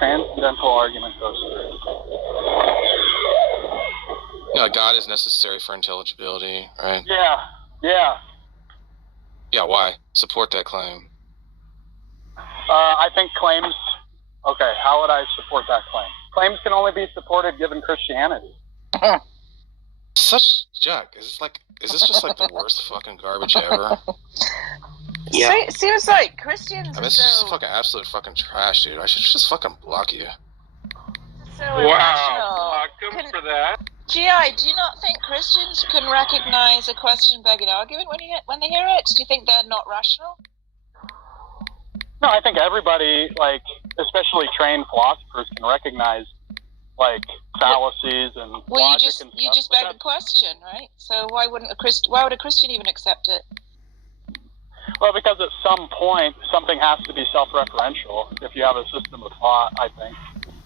transcendental argument goes through. You know, God is necessary for intelligibility, right? Yeah. Yeah, why? Support that claim. I think claims... Okay, how would I support that claim? Claims can only be supported given Christianity. Jack, is this just like the worst fucking garbage ever? Yeah. Seems like Christians I mean, this is just fucking absolute fucking trash, dude. I should just fucking block you. so Wow, block him for that. G.I., do you not think Christians can recognize a question-begging argument when they hear it? Do you think they're not rational? No, I think everybody, like, especially trained philosophers, can recognize, like, fallacies and logic and stuff. You just beg the question, right? So why would a Christian even accept it? Well, because at some point, something has to be self-referential if you have a system of thought, I think.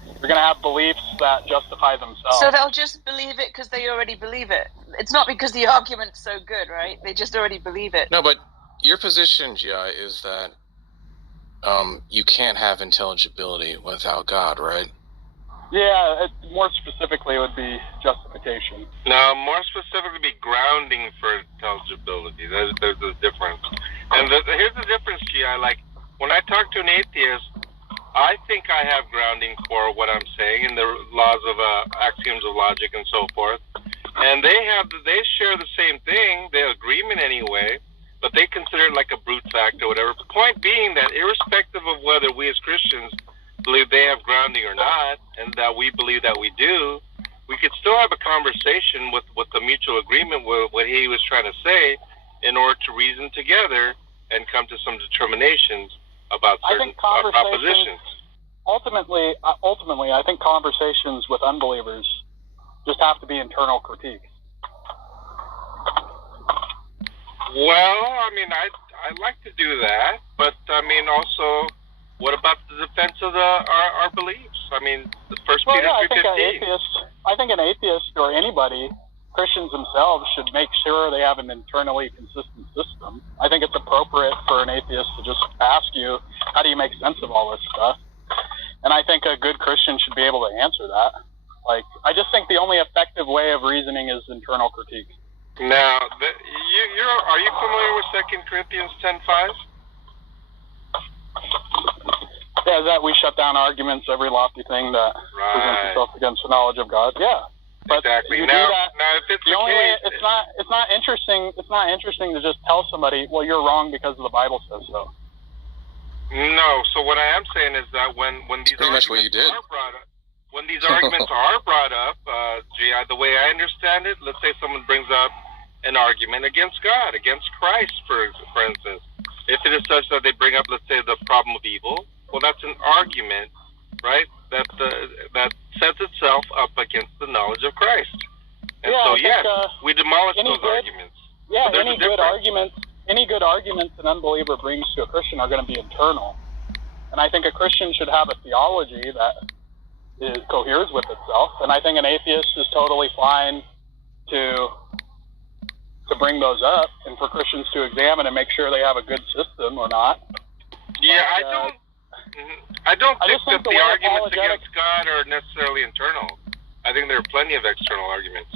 You're going to have beliefs that justify themselves. So they'll just believe it because they already believe it. It's not because the argument's so good, right? They just already believe it. No, but your position, G.I., is that you can't have intelligibility without God, right? Yeah, more specifically, it would be justification. No, more specifically, be grounding for intelligibility. There's a difference. And here's the difference, G.I. Like, when I talk to an atheist, I think I have grounding for what I'm saying in the laws of axioms of logic and so forth. And they share the same thing, the agreement anyway, but they consider it like a brute fact or whatever. The point being that irrespective of whether we as Christians believe they have grounding or not, and that we believe that we do, we could still have a conversation with the mutual agreement with what he was trying to say in order to reason together and come to some determinations about certain propositions. Ultimately, I think conversations with unbelievers just have to be internal critiques. Well, I mean, I'd like to do that, but I mean, also, what about the defense of our beliefs? I mean, the First Peter 3:15. I think an atheist or anybody, Christians themselves, should make sure they have an internally consistent system. I think it's appropriate for an atheist to just ask you, how do you make sense of all this stuff? And I think a good Christian should be able to answer that. Like, I just think the only effective way of reasoning is internal critique. Now, are you familiar with 2 Corinthians 10:5? Yeah, is that we shut down arguments, every lofty thing that presents itself against the knowledge of God. Yeah. But exactly. You now, do that, now, if it's the only way, it's not interesting. It's not interesting to just tell somebody, well, you're wrong because the Bible says so. No. So what I am saying is that when these arguments are brought up, G.I., the way I understand it, let's say someone brings up an argument against God, against Christ, for instance. If it is such that they bring up, let's say, the problem of evil, well, that's an argument, right? That sets itself up against the knowledge of Christ. And we demolish those arguments. Yeah, any good arguments an unbeliever brings to a Christian are going to be internal. And I think a Christian should have a theology that coheres with itself. And I think an atheist is totally fine to bring those up and for Christians to examine and make sure they have a good system or not. Yeah, I don't think that the arguments against God are necessarily internal. I think there are plenty of external arguments.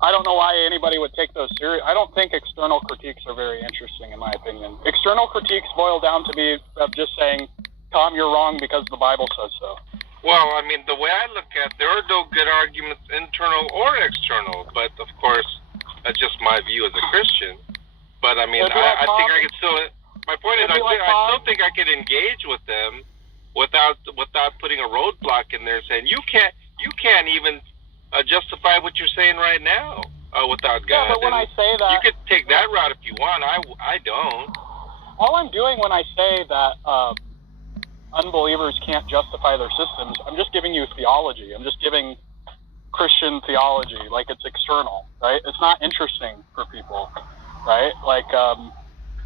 I don't know why anybody would take those serious. I don't think external critiques are very interesting, in my opinion. External critiques boil down to be of just saying, Tom, you're wrong because the Bible says so. Well, I mean, the way I look at it, there are no good arguments, internal or external, but of course, that's just my view as a Christian. But I mean, I think I could still. My point is, I still think I could engage with them without putting a roadblock in there, saying you can't even justify what you're saying right now without God. Yeah, but when I say that, you could take that route if you want. I don't. All I'm doing when I say that unbelievers can't justify their systems, I'm just giving you theology. I'm just giving Christian theology, like it's external, right? It's not interesting for people, right? Like,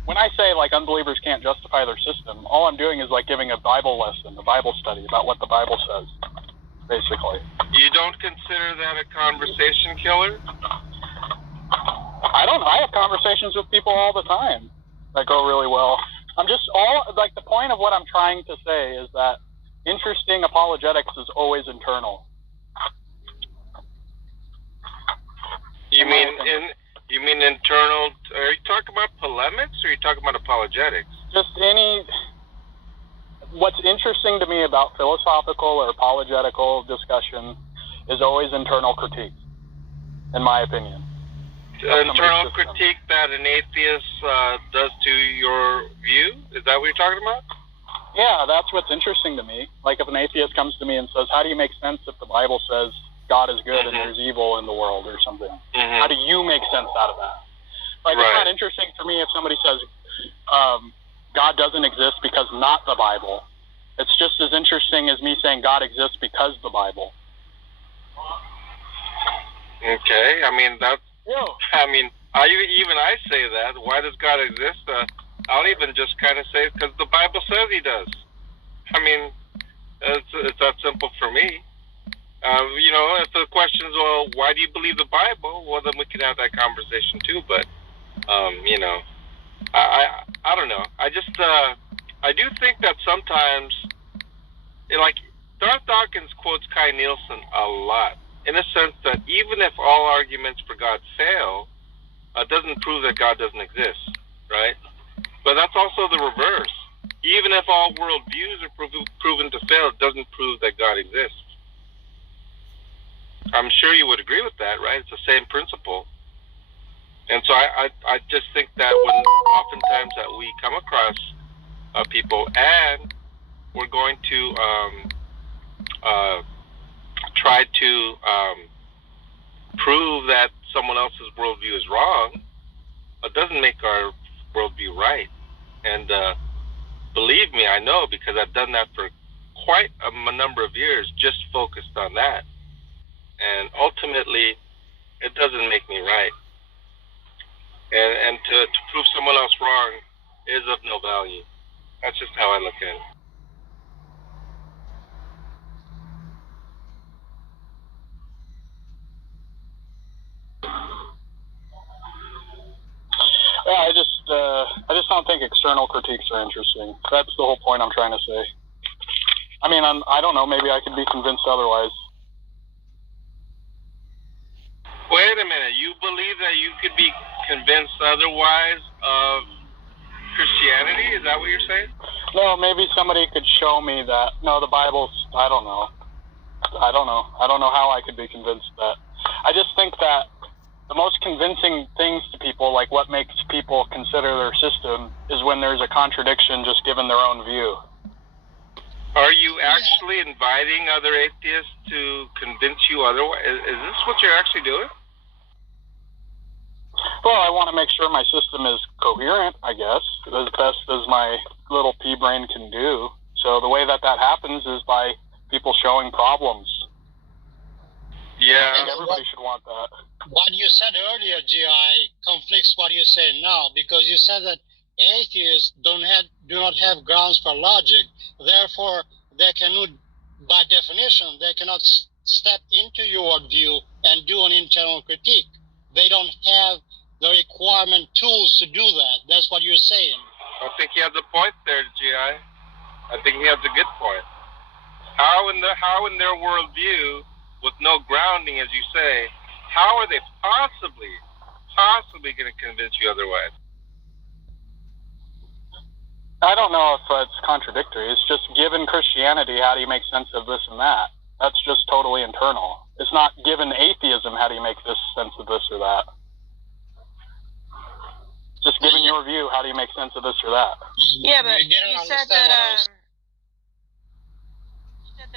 when I say, like, unbelievers can't justify their system, all I'm doing is, like, giving a Bible lesson, a Bible study about what the Bible says, basically. You don't consider that a conversation killer? I have conversations with people all the time that go really well. The point of what I'm trying to say is that interesting apologetics is always internal. You mean internal? Are you talking about polemics, or are you talking about apologetics? Just what's interesting to me about philosophical or apologetical discussion is always internal critique, in my opinion. Internal critique that an atheist does to your view? Is that what you're talking about? Yeah, that's what's interesting to me. Like if an atheist comes to me and says, how do you make sense if the Bible says God is good and there's evil in the world or something? How do you make sense out of that? Like it's not interesting for me if somebody says God doesn't exist because not the Bible. It's just as interesting as me saying God exists because the Bible. Okay, I mean that's. I say that. Why does God exist? I'll even just kind of say because the Bible says He does. I mean, it's that simple for me. If the question is, well, why do you believe the Bible? Well, then we can have that conversation too. But, I don't know. I just, I do think that sometimes, like, Darth Dawkins quotes Kai Nielsen a lot, in a sense that even if all arguments for God fail, doesn't prove that God doesn't exist, right? But that's also the reverse. Even if all worldviews are proven to fail, it doesn't prove that God exists. I'm sure you would agree with that, right? It's the same principle. And so I just think that when oftentimes that we come across people and we're going to try to prove that someone else's worldview is wrong, it doesn't make our worldview right. And believe me, I know, because I've done that for quite a number of years, just focused on that. And ultimately, it doesn't make me right. And to prove someone else wrong is of no value. That's just how I look at it. Yeah, I just don't think external critiques are interesting. That's the whole point I'm trying to say. I mean, I don't know. Maybe I could be convinced otherwise. Wait a minute. You believe that you could be convinced otherwise of Christianity? Is that what you're saying? No, maybe somebody could show me that. No, the Bible's. I don't know. I don't know how I could be convinced that. I just think that the most convincing things to people, like what makes people consider their system, is when there's a contradiction just given their own view. Are you actually inviting other atheists to convince you otherwise? Is this what you're actually doing? Well, I want to make sure my system is coherent, I guess, as best as my little pea brain can do. So the way that happens is by people showing problems. Yeah. I think everybody should want that. What you said earlier, GI, conflicts what you're saying now, because you said that atheists do not have grounds for logic. Therefore, they cannot, by definition, they cannot step into your view and do an internal critique. They don't have the requirement tools to do that. That's what you're saying. I think he has a point there, GI. I think he has a good point. How in their worldview, with no grounding, as you say, how are they possibly going to convince you otherwise? I don't know if it's contradictory. It's just, given Christianity, how do you make sense of this and that? That's just totally internal. It's not, given atheism, how do you make sense of this or that? Just given your view, how do you make sense of this or that? Yeah, but you said that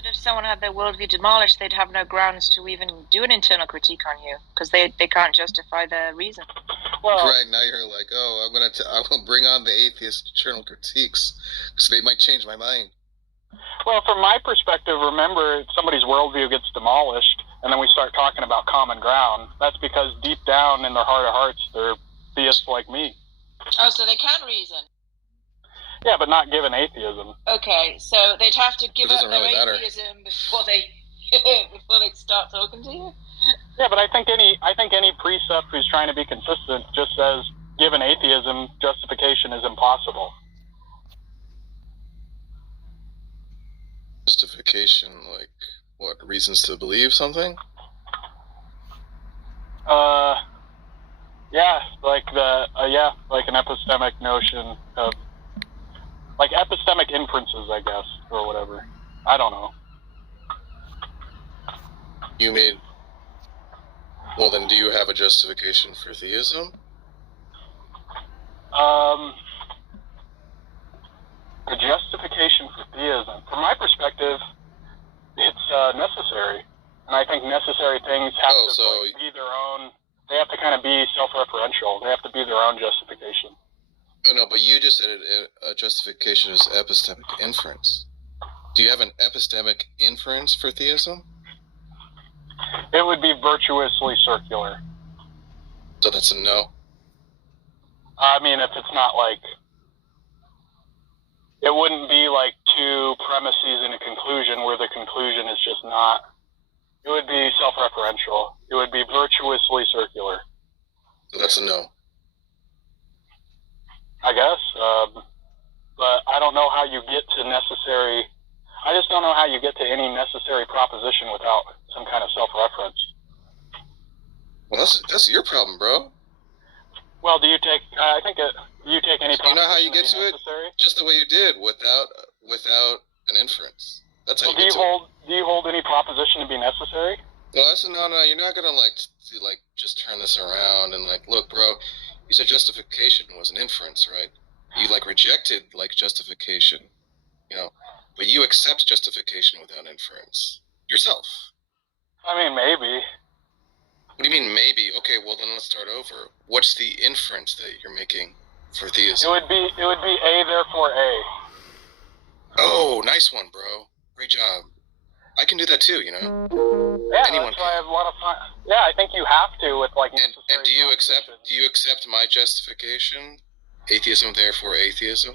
if someone had their worldview demolished, they'd have no grounds to even do an internal critique on you, because they can't justify their reason. Well, right, now you're like, oh, I will bring on the atheist internal critiques, because they might change my mind. Well, from my perspective, remember, if somebody's worldview gets demolished, and then we start talking about common ground, that's because deep down in their heart of hearts, they're theists like me. Oh, so they can reason. Yeah, but not given atheism. Okay, so they'd have to give up their really atheism before they start talking to you? Yeah, but I think any precept who's trying to be consistent just says, given atheism, justification is impossible. justification, like what reasons to believe something? Yeah, like like an epistemic notion of, like epistemic inferences, I guess, or whatever. I don't know. You mean? Well, then, do you have a justification for theism? The justification for theism, from my perspective, it's necessary, and I think necessary things have to be their own. They have to kind of be self-referential. They have to be their own justification. Oh, no, but you just said a justification is epistemic inference. Do you have an epistemic inference for theism? It would be virtuously circular. So that's a no? I mean, if it's not like, it wouldn't be like two premises and a conclusion where the conclusion is just not. It would be self-referential. It would be virtuously circular. So that's a no? I guess. But I don't know how you get to necessary. I just don't know how you get to any necessary proposition without some kind of self-reference. Well, that's your problem, bro. Well, do you take? I think do you take any? So you know how you get to necessary? it? Just the way you did, without an inference. That's how Well, you get to it. Do you hold any proposition to be necessary? No, I said no. You're not gonna just turn this around and look, bro. You said justification was an inference, right? You rejected justification, but you accept justification without inference yourself. I mean, maybe. What do you mean maybe? Okay, well then let's start over. What's the inference that you're making for theism? It would be A, therefore A. Oh, nice one, bro. Great job. I can do that too, Yeah, anyone that's why I have a lot of fun. Yeah, I think you have to with necessary. And do you accept my justification? Atheism, therefore atheism?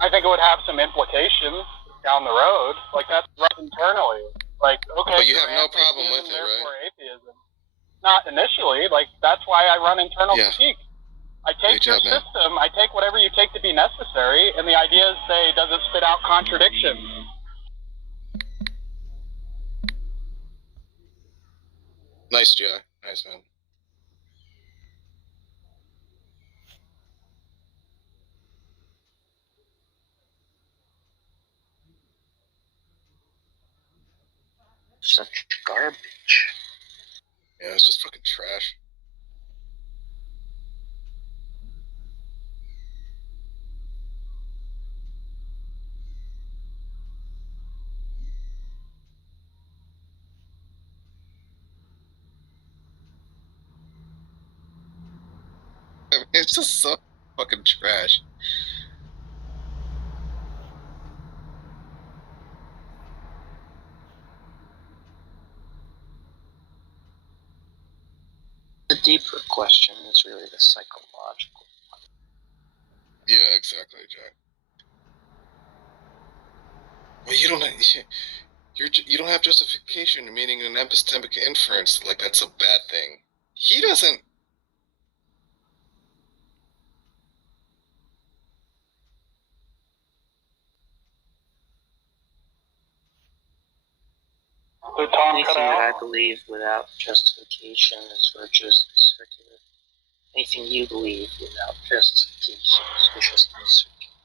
I think it would have some implications down the road. That's right internally. Okay. But you have no problem with it, therefore right? Atheism. Not initially. That's why I run internal Yeah. critique. I take Great your job, man. system. I take whatever you take to be necessary, and the idea is say, does it spit out contradictions? Nice, Jack. Nice, man. Such garbage. Yeah, it's just fucking trash. I mean, it's just so fucking trash. The deeper question is really the psychological one. Yeah, exactly, Jack. Well, you don't have justification, meaning an epistemic inference. That's a bad thing. He doesn't. So Tom Anything cut that out. I believe without justification is virtuously circular. Anything you believe without justification is viciously circular.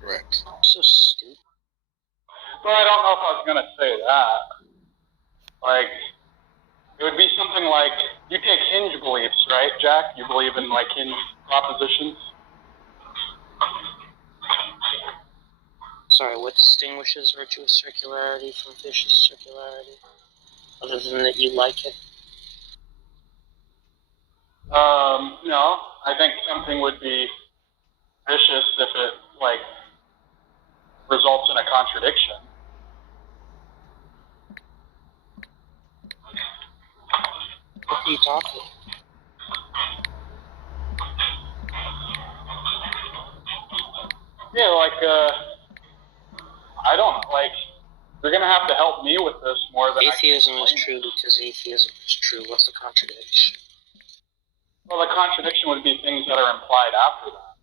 Correct. So stupid. Well, I don't know if I was gonna say that. It would be something like, you take hinge beliefs, right, Jack? You believe in hinge propositions. Sorry, what distinguishes virtuous circularity from vicious circularity? Other than that you like it? No, I think something would be vicious if it results in a contradiction. What are you talking about? Yeah, I don't you're gonna have to help me with this more than Atheism I can is explain. true because atheism is true. What's the contradiction? Well, the contradiction would be things that are implied after that.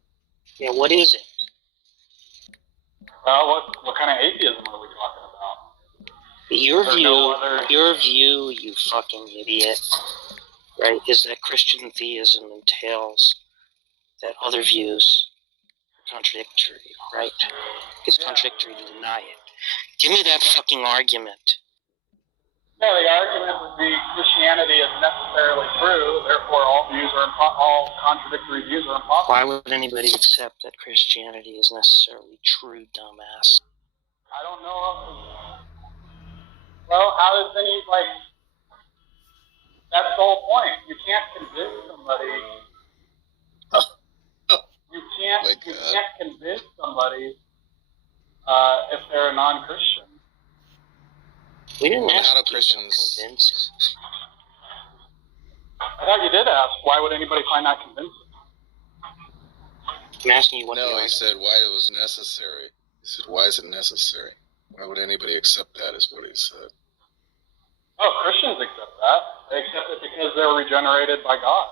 Yeah, what is it? Well, what kind of atheism are we Your There's view, no other. you fucking idiot, right, is that Christian theism entails that other views are contradictory, right? It's Yeah. contradictory to deny it. Give me that fucking argument. Yeah, the argument would be Christianity is necessarily true, therefore all contradictory views are impossible. Why would anybody accept that Christianity is necessarily true, dumbass? I don't know. Well, how does that's the whole point. You can't convince somebody. You can't convince somebody if they're a non-Christian. We didn't ask How do you Christians? about convincing. I thought you did ask. Why would anybody find that convincing? I'm asking you what the No, he argument said why it was necessary. He said, why is it necessary? Why would anybody accept that? Is what he said. Oh, Christians accept that. They accept it because they're regenerated by God.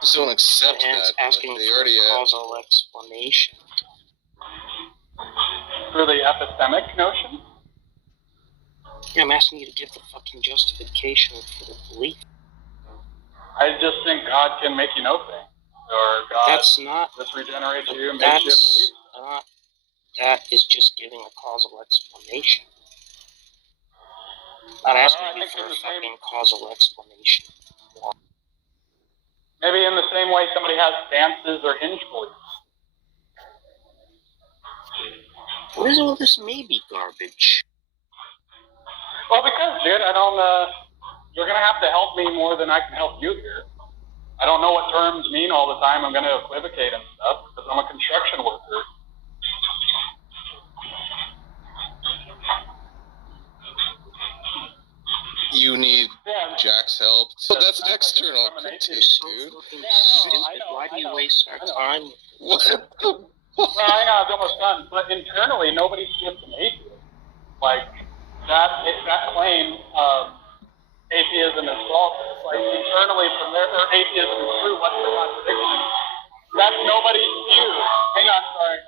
Just don't accept And that. it's asking They for already a have. causal explanation. Through the epistemic notion? Yeah, I'm asking you to give the fucking justification for the belief. I just think God can make you know things. Or God That's not. just regenerates you and makes you a That's believer. not. That is just giving a causal explanation. Not asking I you think for in a the same- fucking causal explanation. Maybe in the same way somebody has dances or hinge beliefs. What is all this maybe garbage? Well, because, dude, I don't, you're going to have to help me more than I can help you here. I don't know what terms mean all the time. I'm going to equivocate and stuff because I'm a construction worker. You need Yeah. Jack's help. So that's an external critique, You're so dude. fucking Yeah, I know, stupid. I know, Why do I you know, waste our I know. time? What? Well, hang on, it's almost done. But internally, nobody skips an atheist. Like, that claim of atheism is false. Like, internally from there, or atheism is true, what's the contradiction? That's nobody's view. Hang on, sorry.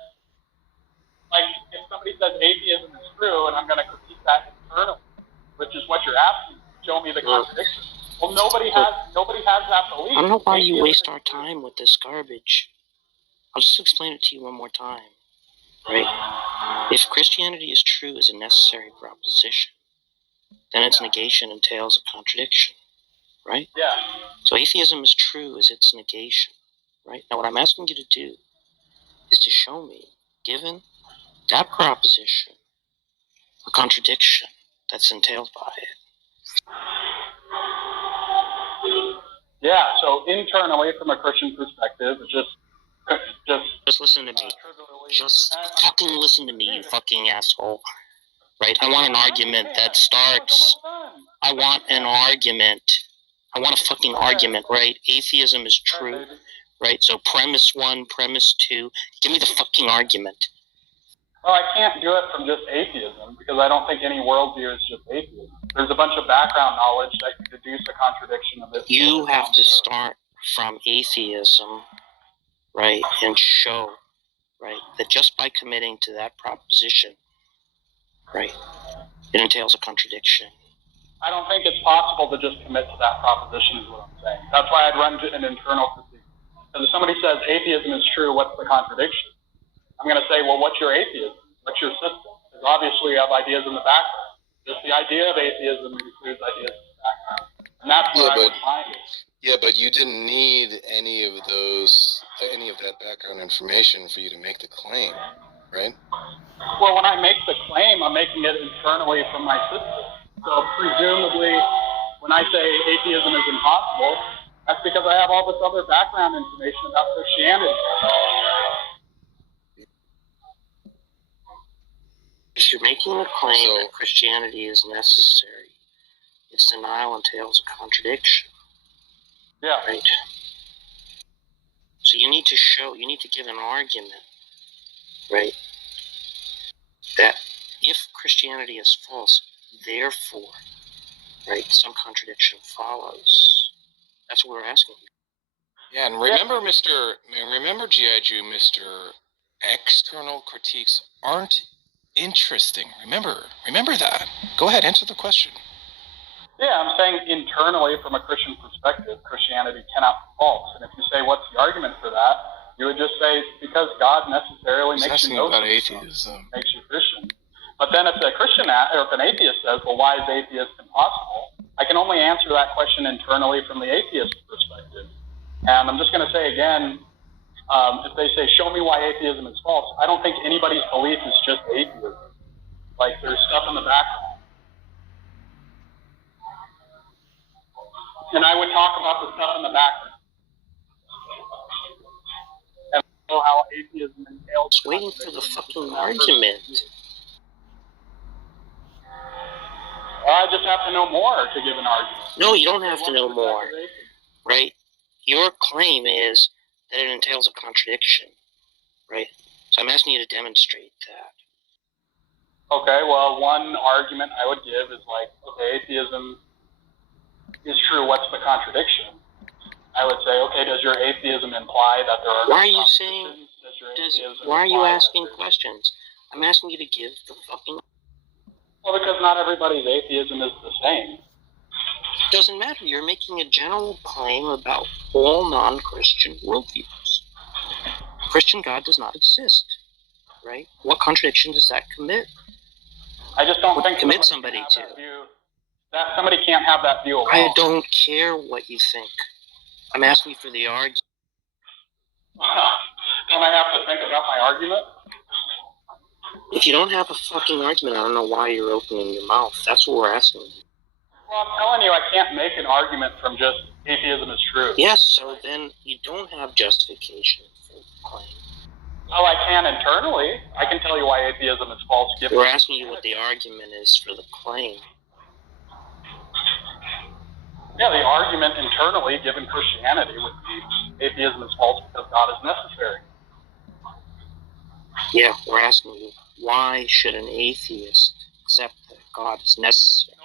Like, if somebody says atheism is true, and I'm going to critique that internally, which is what you're asking, show me the contradiction. Well, nobody has that belief. I don't know why you Atheism waste is our true. time with this garbage. I'll just explain it to you one more time. Right? If Christianity is true as a necessary proposition, then its negation entails a contradiction. Right? Yeah. So atheism is true as its negation. Right? Now what I'm asking you to do is to show me, given that proposition, a contradiction that's entailed by it. Yeah, so internally, from a Christian perspective, it's just Just listen to me. Just fucking listen to me, you fucking asshole. Right? I want an argument that starts. I want an argument. I want a fucking argument, right? Atheism is true, right? So premise 1, premise 2. Give me the fucking argument. Well, I can't do it from just atheism because I don't think any worldview is just atheism. There's a bunch of background knowledge that can deduce a contradiction of this. You have to start from atheism, right, and show, right, that just by committing to that proposition, right, it entails a contradiction. I don't think it's possible to just commit to that proposition is what I'm saying. That's why I'd run an internal critique. Because if somebody says atheism is true, what's the contradiction? I'm going to say, well, what's your atheism? What's your system? Because obviously you have ideas in the background. Just the idea of atheism includes ideas in the background. And that's where I would find it. Yeah, but you didn't need any of that background information for you to make the claim, right? Well, when I make the claim, I'm making it internally from my system. So presumably, when I say atheism is impossible, that's because I have all this other background information about Christianity. If you're making a claim that Christianity is necessary, its denial entails a contradiction. Yeah. Right? So you need to give an argument, right, that if Christianity is false, therefore, right, some contradiction follows. That's what we're asking you. Yeah, and remember, G.I. Jew, Mr. External critiques aren't Interesting. Remember that. Go ahead, answer the question. Yeah, I'm saying internally, from a Christian perspective, Christianity cannot be false. And if you say, what's the argument for that? You would just say, because God necessarily makes you know about something, atheism. makes you Christian. But then if a Christian, or if an atheist says, well, why is atheist impossible? I can only answer that question internally from the atheist perspective. And I'm just going to say again, if they say, show me why atheism is false, I don't think anybody's belief is just atheism. Like, there's stuff in the background. And I would talk about the stuff in the background. And know how atheism entails. Just waiting for the fucking argument. I just have to know more to give an argument. No, you don't have to know more, right? Your claim is that it entails a contradiction, right? So I'm asking you to demonstrate that. Okay, well, one argument I would give is like, okay, atheism is true. What's the contradiction? I would say, okay, does your atheism imply that there are? Why are you saying? Why are you asking questions? I'm asking you to give the fucking. Well, because not everybody's atheism is the same. Doesn't matter. You're making a general claim about all non-Christian worldviews. Christian God does not exist, right? What contradiction does that commit? I just don't think commit somebody to. That somebody can't have that view alone. I don't care what you think. I'm asking you for the argument. Don't I have to think about my argument? If you don't have a fucking argument, I don't know why you're opening your mouth. That's what we're asking you. Well, I'm telling you, I can't make an argument from just atheism is true. Yes, so then you don't have justification for the claim. Well, I can internally. I can tell you why atheism is false. We're asking you what the argument is for the claim. Yeah, the argument internally, given Christianity, would be atheism is false because God is necessary. Yeah, we're asking you, why should an atheist accept that God is necessary?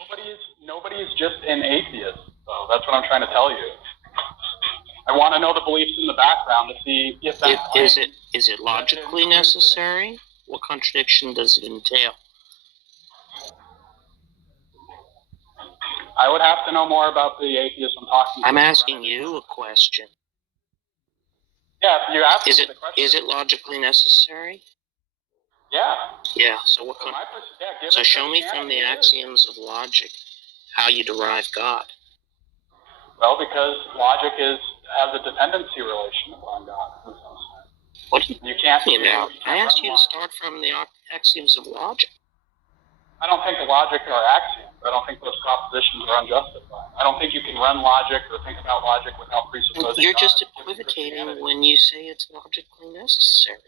Nobody's just an atheist, though. That's what I'm trying to tell you. I want to know the beliefs in the background to see if that is it logically necessary? What contradiction does it entail? I would have to know more about the atheist I'm talking to. I'm asking you a question. Yeah, if you ask me the question. Is it logically necessary? Yeah. Yeah, so what so show me from the axioms of logic how you derive God. Well, because logic has a dependency relation upon God. What are you talking about? I asked you to start from the axioms of logic. I don't think logic are axioms. I don't think those propositions are unjustified. I don't think you can run logic or think about logic without presupposing You're God. just equivocating when you say it's logically necessary.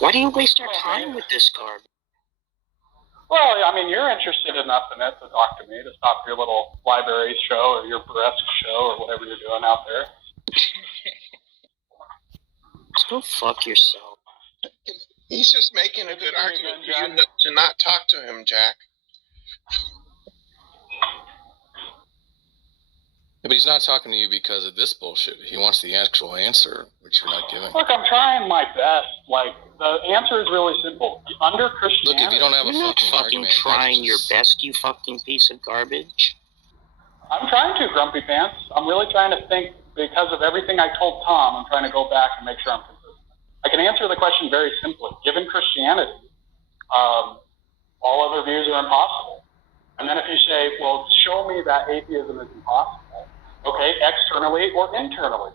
Why do you waste our time with this garbage? Well, I mean, you're interested enough in it to talk to me, to stop your little library show or your burlesque show or whatever you're doing out there. Just go fuck yourself. He's just making a good argument for you to not talk to him, Jack. Yeah, but he's not talking to you because of this bullshit. He wants the actual answer, which you're not giving. Look, I'm trying my best. Like, the answer is really simple. Under Christianity... Look, if you don't have a fucking argument... trying your best, you fucking piece of garbage. I'm trying to, Grumpy Pants. I'm really trying to think, because of everything I told Tom, I'm trying to go back and make sure I'm consistent. I can answer the question very simply. Given Christianity, all other views are impossible. And then if you say, well, show me that atheism is impossible, okay, externally or internally?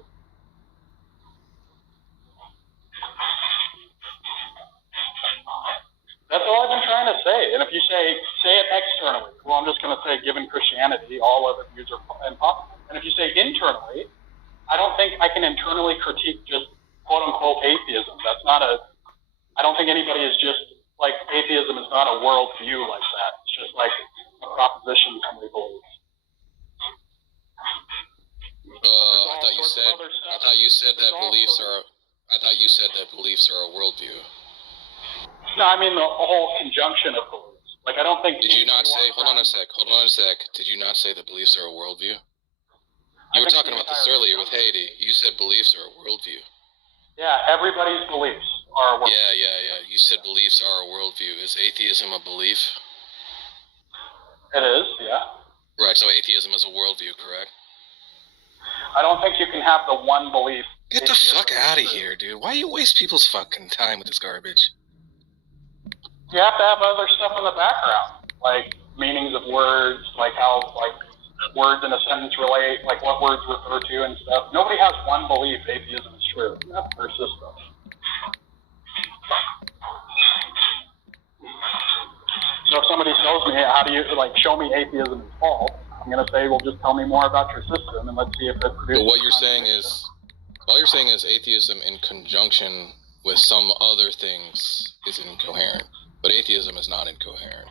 That's all I've been trying to say. And if you say it externally, well, I'm just going to say, given Christianity, all other views are impossible. And if you say internally, I don't think I can internally critique just quote-unquote atheism. That's not I don't think anybody is just, like, atheism is not a world view like that. It's just like a proposition somebody believes. I thought you said that beliefs are a worldview. No, I mean the whole conjunction of beliefs. Like, I don't think... Did you not say... Hold on a sec. Did you not say that beliefs are a worldview? You were talking about this earlier with Haiti. You said beliefs are a worldview. Yeah, everybody's beliefs are a worldview. Yeah. You you said beliefs are a worldview. Is atheism a belief? It is, yeah. Right, so atheism is a worldview, correct? I don't think you can have the one belief. Get the fuck out of here, dude. Why do you waste people's fucking time with this garbage? You have to have other stuff in the background, like meanings of words, like how words in a sentence relate, like what words refer to and stuff. Nobody has one belief atheism is true. That's their system. So if somebody tells me, how do you, show me atheism is false, I'm going to say, well, just tell me more about your system and let's see if it produces. But what you're saying is, all you're saying is atheism in conjunction with some other things is incoherent. But atheism is not incoherent.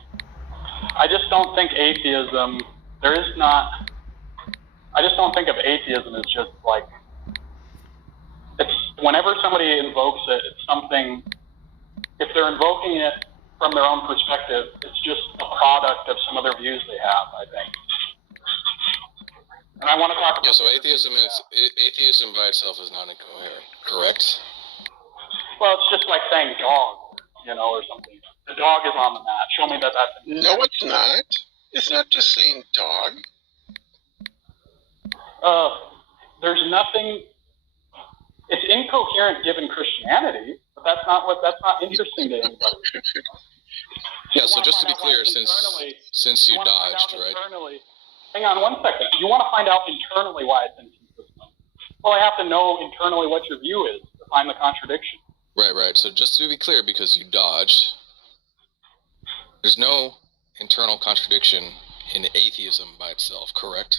I just don't think atheism, I just don't think of atheism as just it's whenever somebody invokes it, it's something, if they're invoking it from their own perspective, it's just a product of some other views they have, I think. And I want to talk about... Yeah, so atheism by itself is not incoherent, correct? Well, it's just like saying dog, or something. The dog is on the mat. Show me that that's... No, it's not. It's not just saying dog. There's nothing... It's incoherent given Christianity, but that's not interesting to anybody. Yeah, so just to be clear, since you dodged, right? Hang on one second. You want to find out internally why it's inconsistent. Well, I have to know internally what your view is to find the contradiction. Right. So just to be clear, because you dodged, there's no internal contradiction in atheism by itself, correct?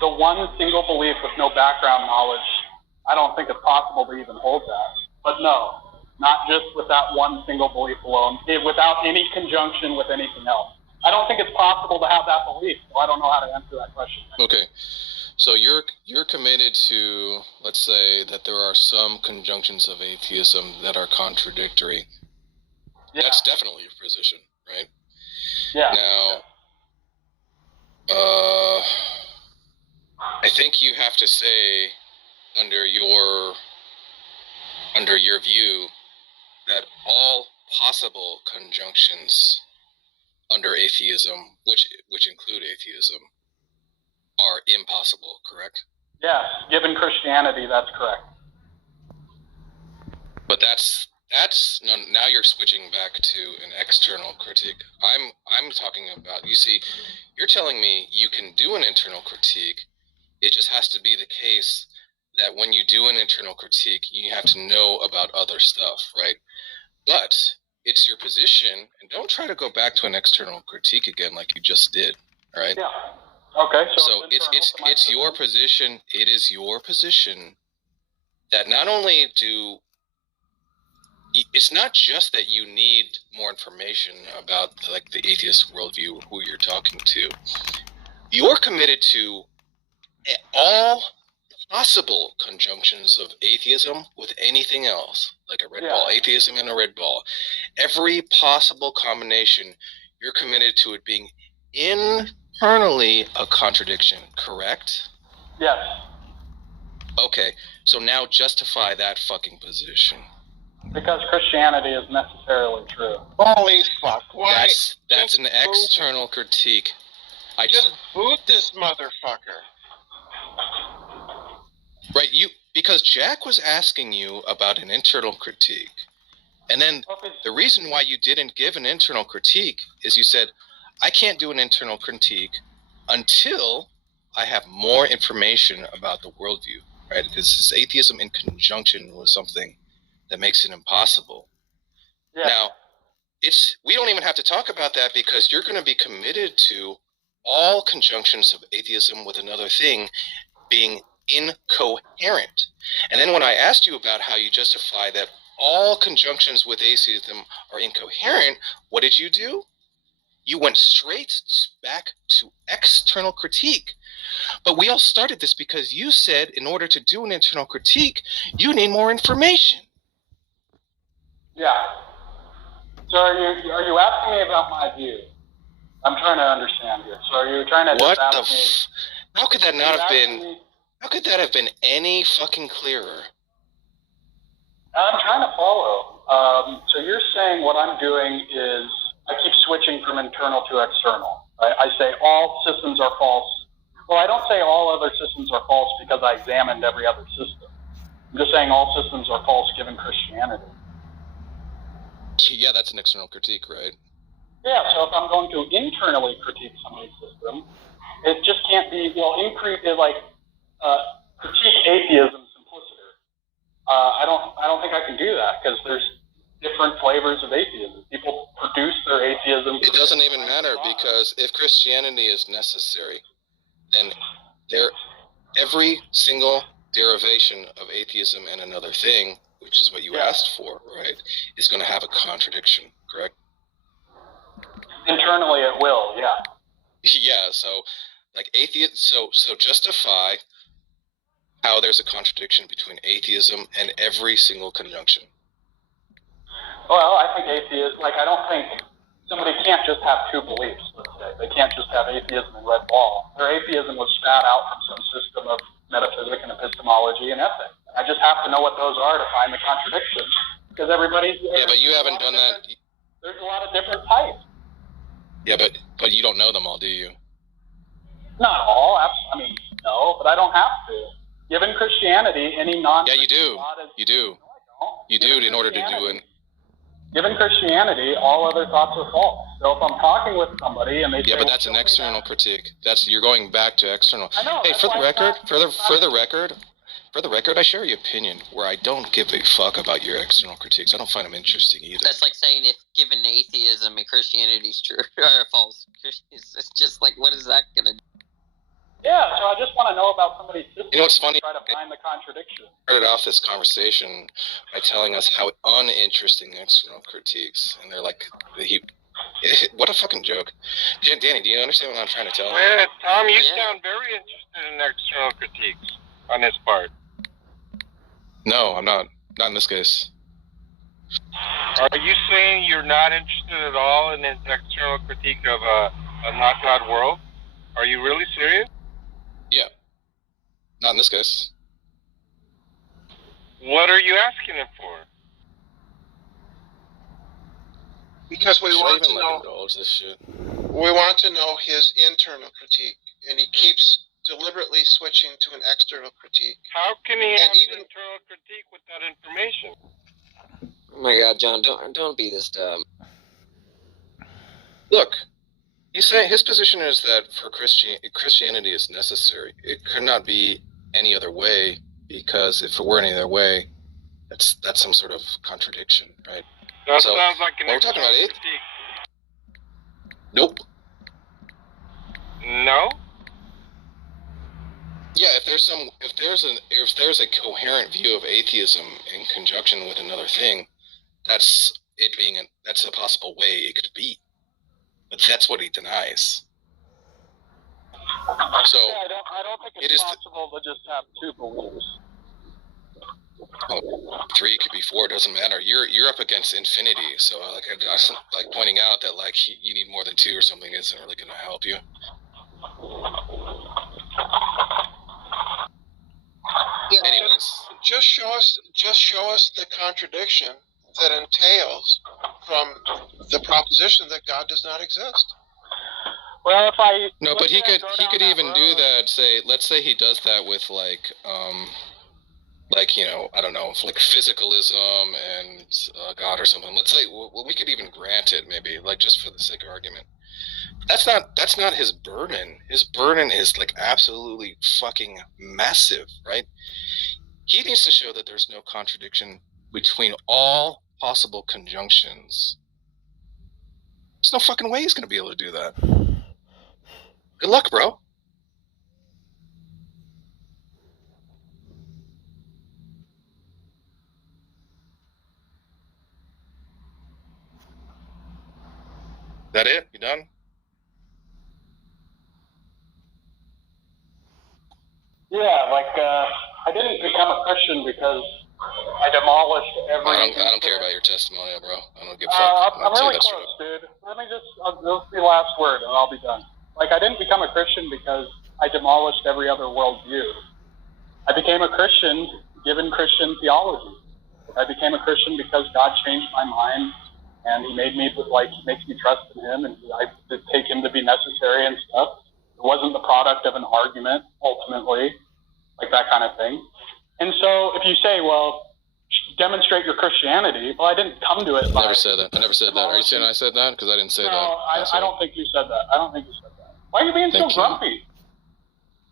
The one single belief with no background knowledge, I don't think it's possible to even hold that. But no, not just with that one single belief alone, without any conjunction with anything else. I don't think it's possible to have that belief, so I don't know how to answer that question. Okay, so you're committed to, let's say that there are some conjunctions of atheism that are contradictory. Yeah. That's definitely your position, right? Yeah. Now, I think you have to say under your view that all possible conjunctions under atheism, which include atheism, are impossible, correct? Yes, given Christianity, that's correct. But that's now you're switching back to an external critique. I'm talking about, you see, you're telling me you can do an internal critique. It just has to be the case that when you do an internal critique, you have to know about other stuff, right? But it's your position, and don't try to go back to an external critique again like you just did, all right? Yeah. Okay. So it's your position. It is your position that not only it's not just that you need more information about the atheist worldview, who you're talking to. You're committed to all possible conjunctions of atheism with anything else, like a red ball, atheism and a red ball. Every possible combination, you're committed to it being internally a contradiction, correct? Yes. Okay, so now justify that fucking position. Because Christianity is necessarily true. Holy fuck! Why? That's an external critique. I just boot this motherfucker. Right, because Jack was asking you about an internal critique. And then the reason why you didn't give an internal critique is you said, I can't do an internal critique until I have more information about the worldview, right? It's atheism in conjunction with something that makes it impossible. Yeah. Now, we don't even have to talk about that because you're going to be committed to all conjunctions of atheism with another thing being incoherent. And then when I asked you about how you justify that all conjunctions with atheism are incoherent, what did you do? You went straight back to external critique. But we all started this because you said in order to do an internal critique, you need more information. Yeah. So are you asking me about my view? I'm trying to understand here. So are you trying to ask me? How could that not have been? How could that have been any fucking clearer? I'm trying to follow. So you're saying what I'm doing is I keep switching from internal to external. I say all systems are false. Well, I don't say all other systems are false because I examined every other system. I'm just saying all systems are false given Christianity. Yeah, that's an external critique, right? Yeah, so if I'm going to internally critique somebody's system, it just can't be, critique atheism simpliciter. I don't think I can do that because there's different flavors of atheism. People produce their atheism. It doesn't even matter because if Christianity is necessary, then every single derivation of atheism and another thing, which is what you asked for, right, is going to have a contradiction, correct? Internally it will, yeah. Yeah, so like so justify how there's a contradiction between atheism and every single conjunction. Well, I think I don't think somebody can't just have two beliefs, let's say. They can't just have atheism and red ball. Their atheism was spat out from some system of metaphysics and epistemology and ethics. I just have to know what those are to find the contradictions. Because everybody's... Yeah, but you haven't done that... There's a lot of different types. Yeah, but you don't know them all, do you? Not all. No, but I don't have to. Given Christianity, any non... Yeah, you do. You do. No, I don't. You do in order to do it. Given Christianity, all other thoughts are false. So if I'm talking with somebody and they say... Yeah, but that's an external critique. You're going back to external. I know. Hey, for the record, I share your opinion where I don't give a fuck about your external critiques. I don't find them interesting either. That's like saying if given atheism and Christianity is true or false. It's just like, what is that gonna do? Yeah, so I just want to know about somebody's system. You know what's funny? Try to find the contradiction. Started off this conversation by telling us how uninteresting external critiques, and they're like, what a fucking joke. Danny, do you understand what I'm trying to tell you? Well, Tom, you sound very interested in external critiques on his part. No, I'm not. Not in this case. Are you saying you're not interested at all in his external critique of a not God world? Are you really serious? Yeah. Not in this case. What are you asking him for? Because we want to know. This shit. We want to know his internal critique, and he keeps deliberately switching to an external critique. How can he have even, an internal critique with that information? Oh my God, John, don't be this dumb. Look, he's saying his position is that for Christianity is necessary. It could not be any other way, because if it were any other way, that's some sort of contradiction, right? That So, sounds like an when we're talking external about critique. Nope. No? Yeah, if there's a coherent view of atheism in conjunction with another thing, that's a possible way it could be. But that's what he denies. So I don't think it it's is possible to just have two beliefs. 3 it could be 4, it doesn't matter. You're up against infinity, so like pointing out that like you need more than 2 or something isn't really going to help you. Yeah, Anyways, just show us the contradiction that entails from the proposition that God does not exist. Well, no, but he could even do that. Let's say he does that with like I don't know, like physicalism and God or something. Let's say we could even grant it, maybe, like just for the sake of argument. That's not his burden. His burden is like absolutely fucking massive, right? He needs to show that there's no contradiction between all possible conjunctions. There's no fucking way he's gonna be able to do that. Good luck, bro. That it? You done? Yeah, I didn't become a Christian because I demolished every... I don't care about your testimony, bro. I don't give a fuck. I'm really close, dude. This will be the last word, and I'll be done. I didn't become a Christian because I demolished every other worldview. I became a Christian given Christian theology. I became a Christian because God changed my mind, and He made me He makes me trust in Him, and I take Him to be necessary and stuff. It wasn't the product of an argument, ultimately, like that kind of thing. And so, if you say, well, demonstrate your Christianity, well, I didn't come to it. I never said that. I never said that. Are you saying I said that? Because I didn't say that. No, I don't think you said that. I don't think you said that. Why are you being so grumpy?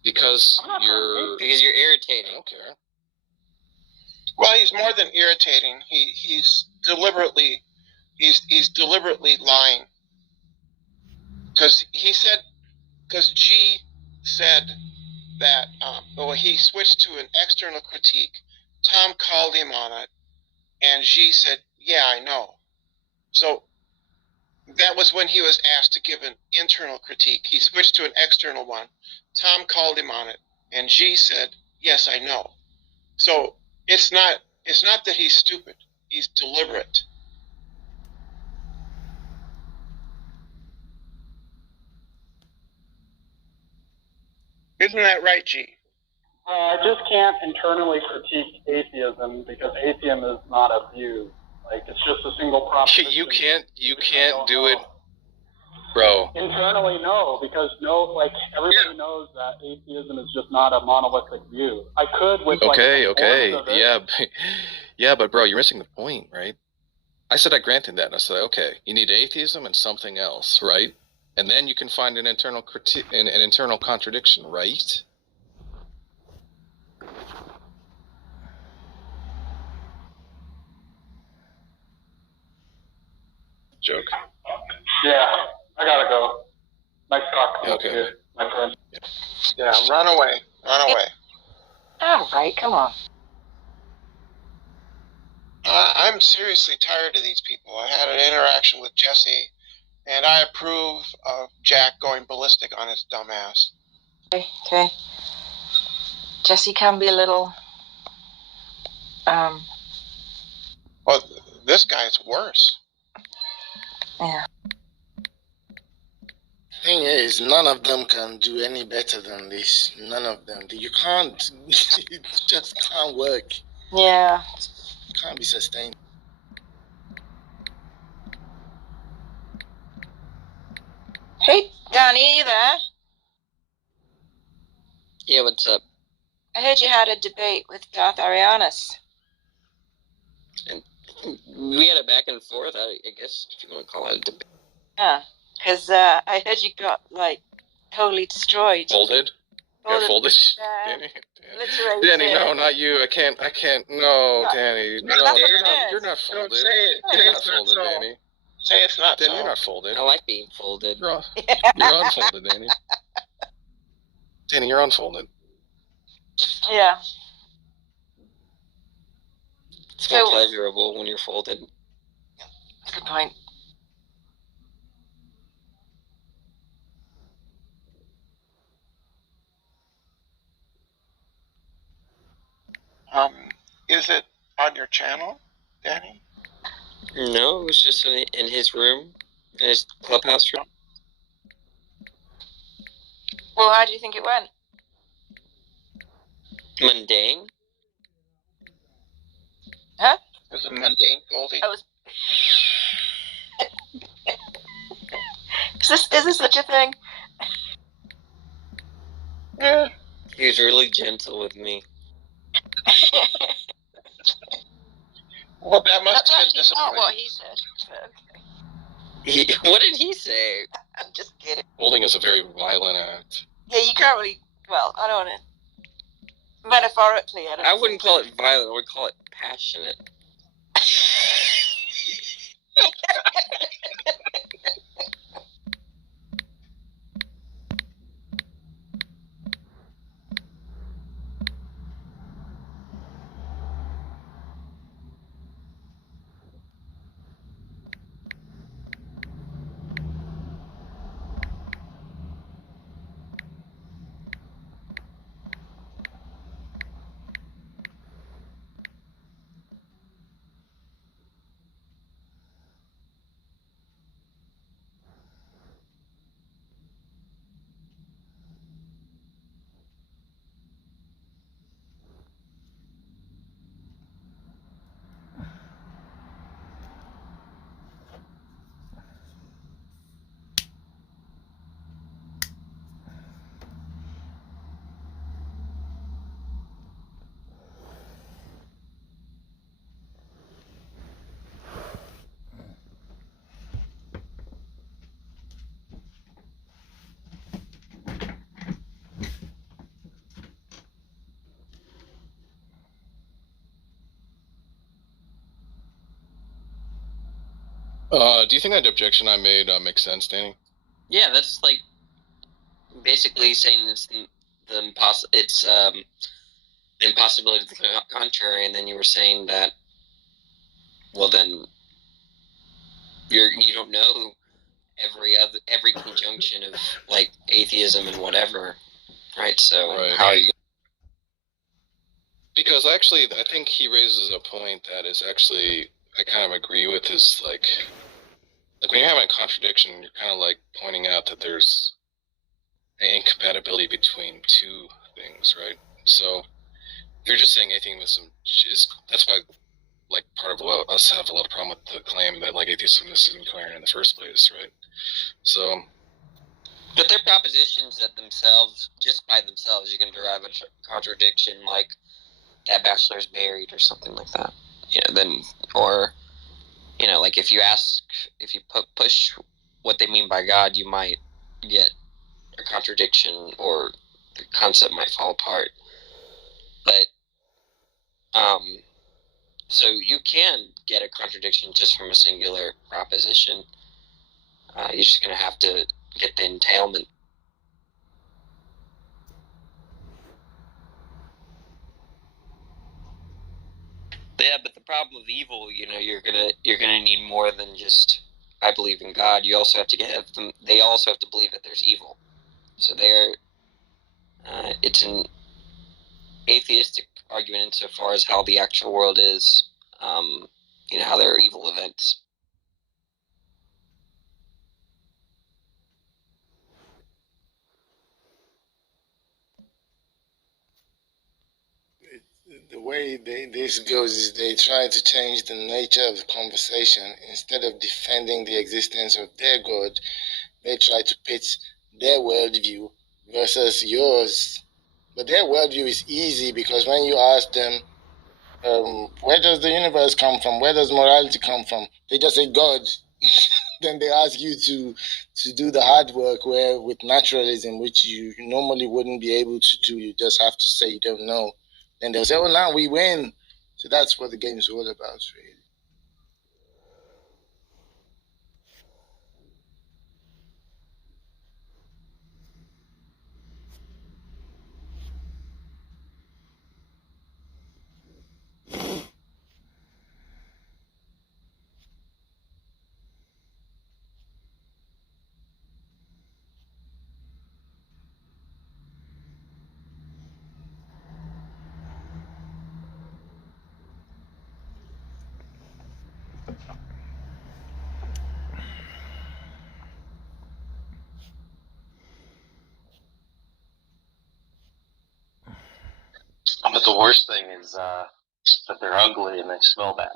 Because you're irritating. I don't care. Well, he's more than irritating. He's deliberately lying. Because G said that he switched to an external critique. Tom called him on it, and G said, "Yeah, I know." So that was when he was asked to give an internal critique. He switched to an external one. Tom called him on it, and G said, "Yes, I know." So it's not that he's stupid. He's deliberate. Isn't that right, G? I just can't internally critique atheism because atheism is not a view. Like, it's just a single proposition. You can't do it, bro. Internally, no, because everybody knows that atheism is just not a monolithic view. I could with okay, yeah, but bro, you're missing the point, right? I said I granted that, and I said, okay, you need atheism and something else, right? And then you can find an internal an internal contradiction, right? Joke. Yeah, I gotta go. Nice talking okay. to you, my friend. Yeah, run away. All right, come on. I'm seriously tired of these people. I had an interaction with Jesse, and I approve of Jack going ballistic on his dumbass. Okay. Jesse can be a little, Well, this guy's worse. yeah. Thing is, none of them can do any better than this. None of them. You can't. It just can't work. Yeah. It can't be sustained. Hey, Danny, you there? Yeah, what's up? I heard you had a debate with Darth Arianis. We had a back and forth, I guess, if you want to call it a debate. Yeah, because I heard you got, totally destroyed. Folded? Yeah, folded. Danny, no, not you. I can't. No, Danny. No, you're not folded. Don't say it. You're not folded, Danny. Say it's not Danny, so. you're not folded. I like being folded. You're unfolded, Danny. Danny, you're unfolded. Yeah. It's more pleasurable when you're folded. Good point. Is it on your channel, Danny? No, it was just in his room, in his clubhouse room. Well, how do you think it went? Mundane? Huh? It was a mundane, Goldie. Is this such a thing? Yeah. He was really gentle with me. Well, that must That's have been actually disappointing. not what he said. What did he say? I'm just kidding. Folding is a very violent act. Yeah, you can't really. Well, I don't know. Metaphorically, I wouldn't call it violent. I would call it passionate. Do you think that objection I made makes sense, Danny? Yeah, that's like basically saying it's the impossibility of the contrary, and then you were saying that, well, then you don't know every conjunction of like atheism and whatever, right? So Right. how are you? Because actually, I think he raises a point that is actually I kind of agree with. Is like when you're having a contradiction, you're kind of like pointing out that there's an incompatibility between two things, right? So if you're just saying atheism is that's why like part of what us have a lot of problem with the claim that like atheism is incoherent in the first place, right? So. But they're propositions that themselves, just by themselves, you can derive a contradiction, like that bachelor's buried or something like that. You know, then, or, you know, like if you push what they mean by God, you might get a contradiction, or the concept might fall apart. But, so you can get a contradiction just from a singular proposition. You're just going to have to get the entailment. Yeah, but the problem of evil, you know, you're gonna need more than just I believe in God. You also have to get them. They also have to believe that there's evil. So it's an atheistic argument insofar as how the actual world is. You know, how there are evil events. The way this goes is they try to change the nature of the conversation. Instead of defending the existence of their God, they try to pit their worldview versus yours. But their worldview is easy because when you ask them, where does the universe come from? Where does morality come from? They just say God. Then they ask you to do the hard work, where with naturalism, which you normally wouldn't be able to do, you just have to say you don't know. Then they'll say, oh, now we win. So that's what the game's all about, really. But the worst thing is that they're ugly and they smell bad.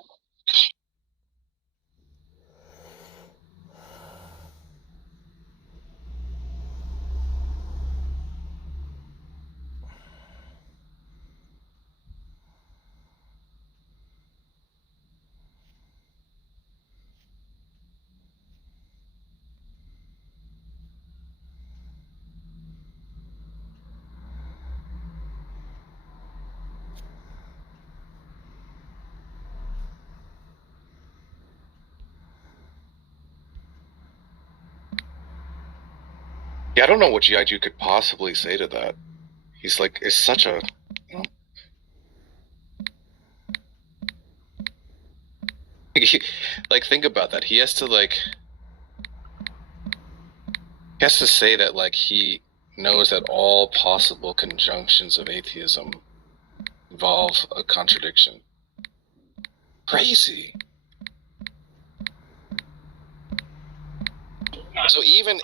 Yeah, I don't know what G.I. Joe could possibly say to that. He's like, it's such a, you know, like, think about that. He has to say that, like, he knows that all possible conjunctions of atheism involve a contradiction. Crazy. So even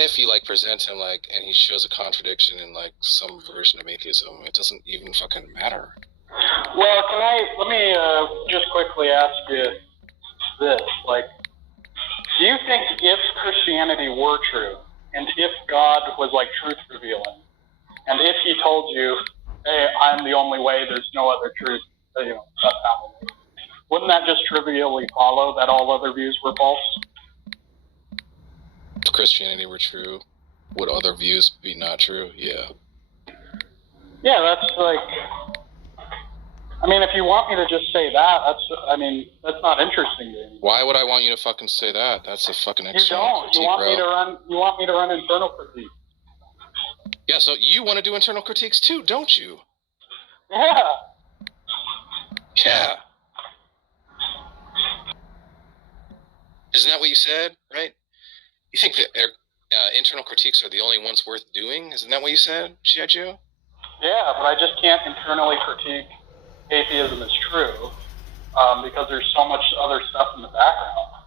if you like present him like and he shows a contradiction in like some version of atheism, it doesn't even fucking matter. Well, let me just quickly ask you this, like, do you think if Christianity were true, and if God was like truth revealing, and if he told you, hey, I'm the only way, there's no other truth, you know, that's not the way, wouldn't that just trivially follow that all other views were false? If Christianity were true, would other views be not true? Yeah. Yeah, that's like, I mean, if you want me to just say that, that's not interesting to me. Why would I want you to fucking say that? That's a fucking You external don't. critique, You want bro. me to run internal critique. Yeah, so you want to do internal critiques too, don't you? Yeah. Yeah. Isn't that what you said, right? You think that internal critiques are the only ones worth doing? Isn't that what you said, G.I. Joe? Yeah, but I just can't internally critique atheism as true because there's so much other stuff in the background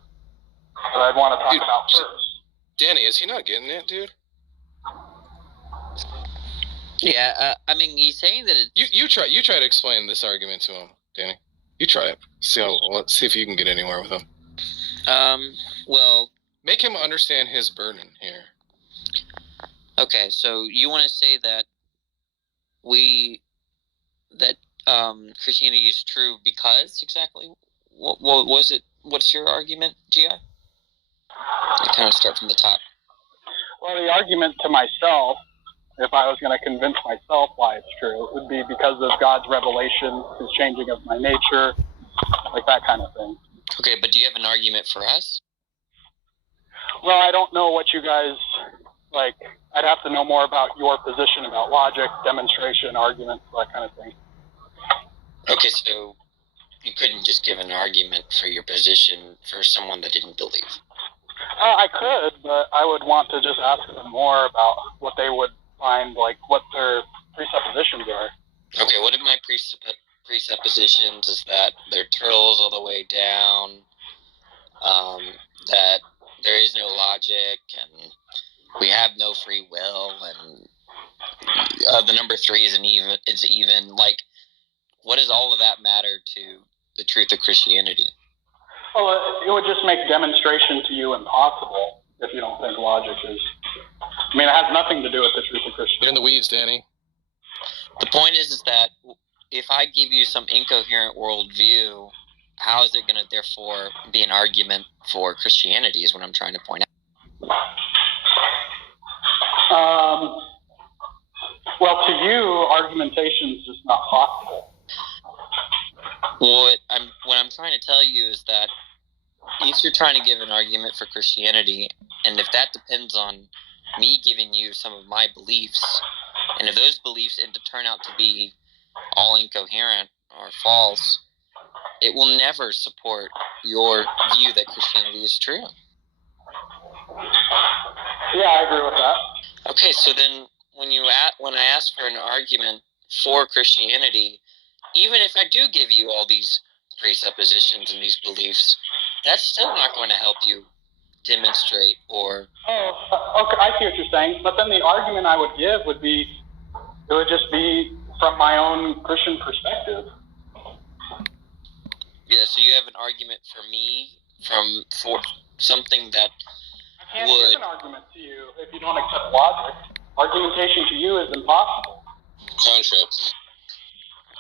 that I'd want to talk about first. Danny, is he not getting it, dude? Yeah, I mean, he's saying that You try to explain this argument to him, Danny. You try it. Let's see if you can get anywhere with him. Well, make him understand his burden here. Okay, so you want to say that Christianity is true because exactly what was it? What's your argument, Gi? I kind of start from the top. Well, the argument to myself, if I was going to convince myself why it's true, would be because of God's revelation, His changing of my nature, like that kind of thing. Okay, but do you have an argument for us? Well, I don't know what you guys like. I'd have to know more about your position about logic, demonstration, arguments, that kind of thing. Okay, so you couldn't just give an argument for your position for someone that didn't believe. I could, but I would want to just ask them more about what they would find, like what their presuppositions are. Okay, what if my presuppositions is that they're turtles all the way down, that there is no logic, and we have no free will, and the number 3 is even. Like, what does all of that matter to the truth of Christianity? Well, it would just make demonstration to you impossible if you don't think logic is. I mean, it has nothing to do with the truth of Christianity. You're in the weeds, Danny. The point is that if I give you some incoherent worldview, how is it going to therefore be an argument for Christianity is what I'm trying to point out. Well, to you, argumentation is just not possible. What I'm trying to tell you is that if you're trying to give an argument for Christianity, and if that depends on me giving you some of my beliefs, and if those beliefs turn out to be all incoherent or false, it will never support your view that Christianity is true. Yeah, I agree with that. Okay, so then when I ask for an argument for Christianity, even if I do give you all these presuppositions and these beliefs, that's still not going to help you demonstrate or... Oh, okay, I see what you're saying. But then the argument I would give would just be from my own Christian perspective. Yeah, so you have an argument for me for something that I can't give an argument to you if you don't accept logic. Argumentation to you is impossible. Contra.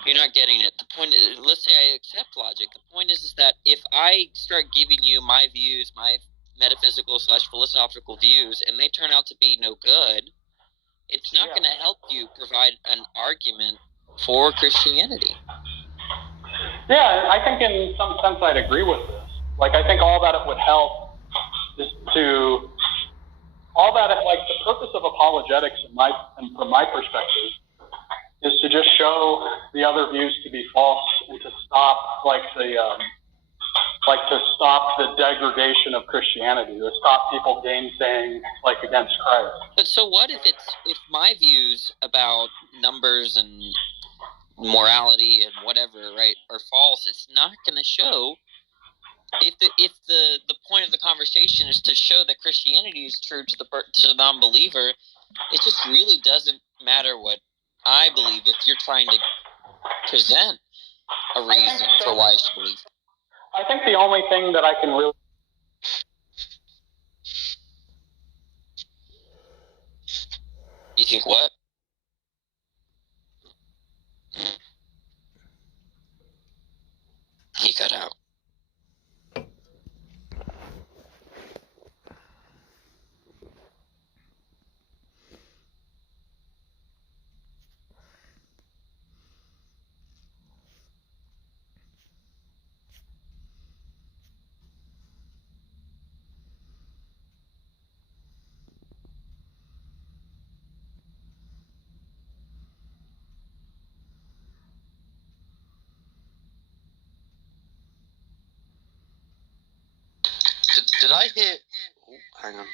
You're not getting it. The point is, let's say I accept logic. The point is that if I start giving you my views, my metaphysical/philosophical views, and they turn out to be no good, it's not going to help you provide an argument for Christianity. Yeah, I think in some sense I'd agree with this. Like, I think all that it would help is the purpose of apologetics from my perspective is to just show the other views to be false and to stop the degradation of Christianity, to stop people gainsaying against Christ. But so what if my views about numbers and morality and whatever, right, are false? It's not going to show. If the point of the conversation is to show that Christianity is true to the non-believer, it just really doesn't matter what I believe if you're trying to present a reason for why I should believe. I think the only thing that I can really... You think what? He got out. Did I hear? Oh, hang on.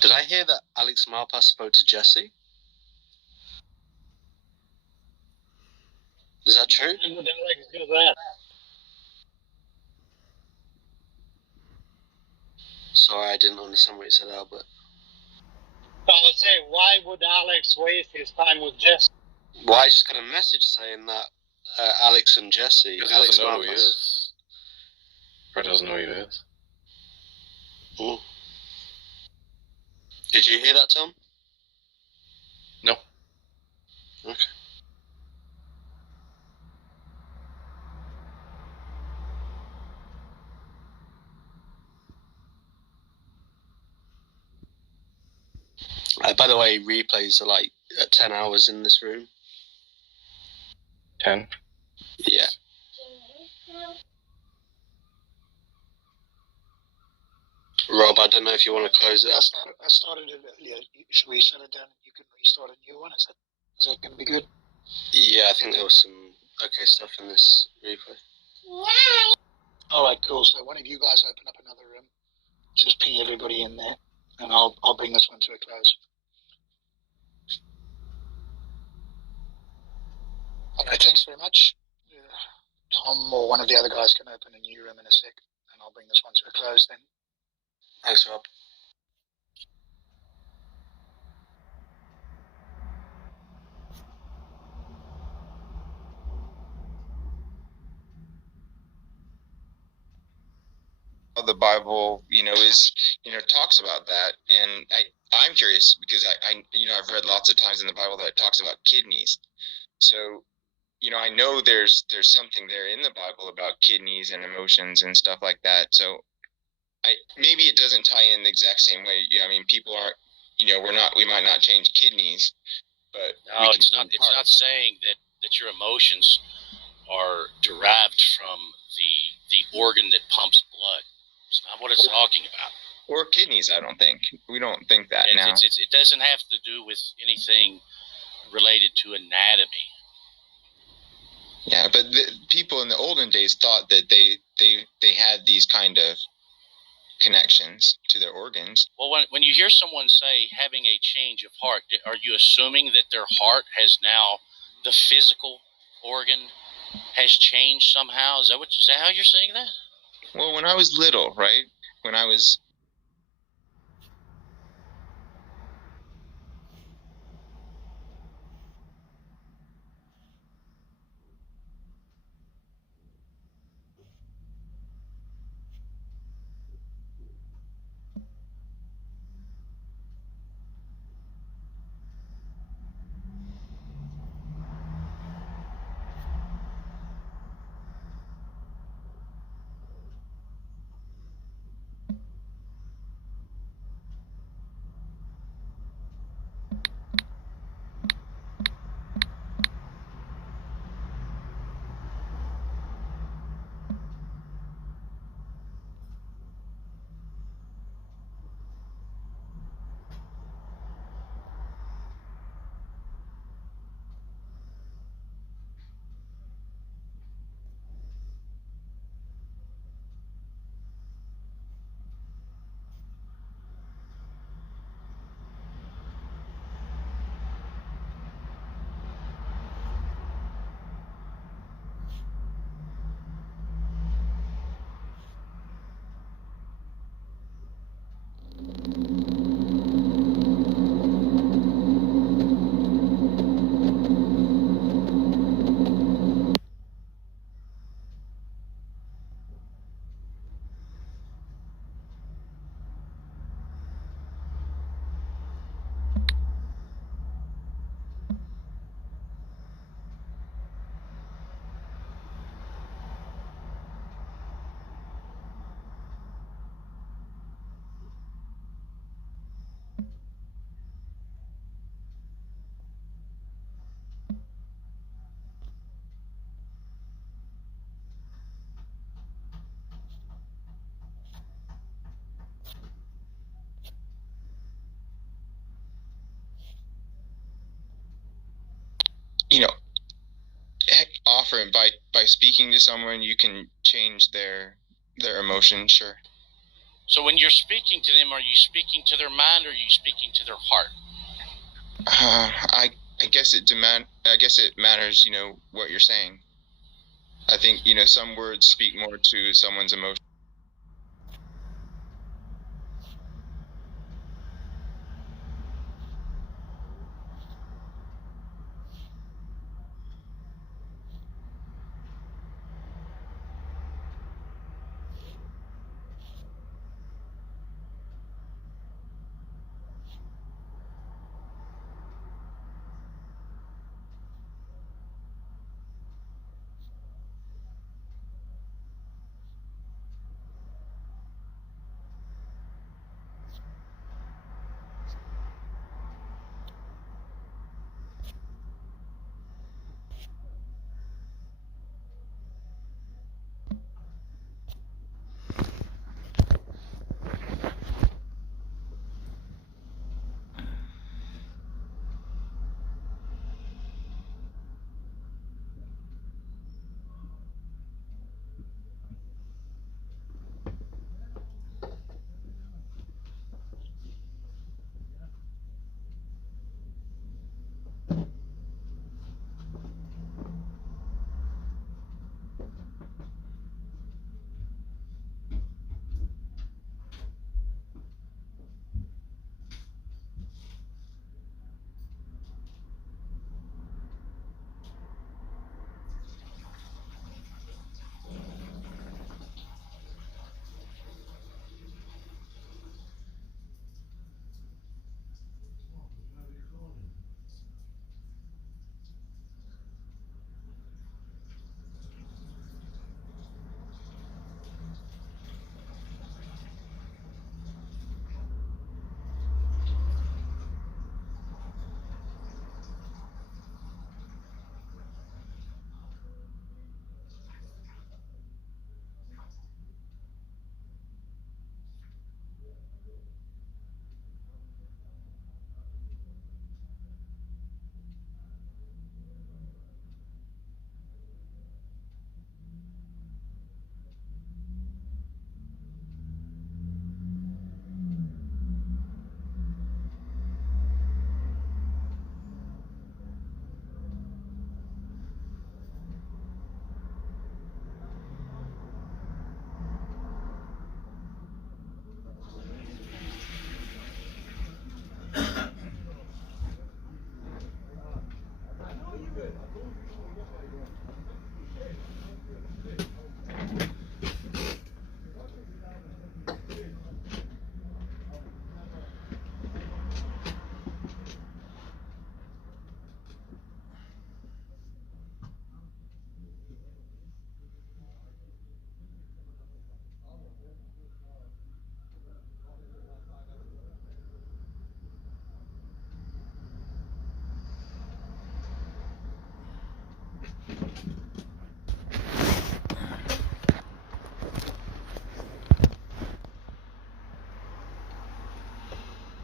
Did I hear that Alex Malpass spoke to Jesse? Is that true? Why would Alex do that? Sorry, I didn't understand what you said, Albert. I would say, why would Alex waste his time with Jesse? Well, I just got a message saying that Alex and Jesse. Because he Alex doesn't know who he Malpass. is. Fred doesn't know who he is. Ooh. Did you hear that, Tom? No. Okay. By the way, replays are like 10 hours in this room. 10? Yeah. Rob, I don't know if you want to close it. I started it earlier. Should we shut it down? You can restart a new one. Is that going to be good? Yeah, I think there was some okay stuff in this replay. All right, cool. So one of you guys open up another room. Just ping everybody in there, and I'll bring this one to a close. Okay, thanks very much. Tom or one of the other guys can open a new room in a sec, and I'll bring this one to a close then. Thanks, Rob. The Bible, talks about that, and I'm curious because I've read lots of times in the Bible that it talks about kidneys. So, I know there's something there in the Bible about kidneys and emotions and stuff like that. So, maybe it doesn't tie in the exact same way. People aren't, we might not change kidneys, but no, it's not saying that your emotions are derived from the organ that pumps blood. It's not what it's talking about. Or kidneys, I don't think. We don't think that now. It doesn't have to do with anything related to anatomy. Yeah, but the people in the olden days thought that they had these kind of connections to their organs. Well, when you hear someone say having a change of heart, are you assuming that their heart has now, the physical organ has changed somehow? Is that how you're saying that? Well, when I was little, right? When I was... offering by speaking to someone, you can change their Their emotion, sure. So when you're speaking to them, are you speaking to their mind or are you speaking to their heart? I guess I guess it matters, what you're saying. I think, some words speak more to someone's emotion.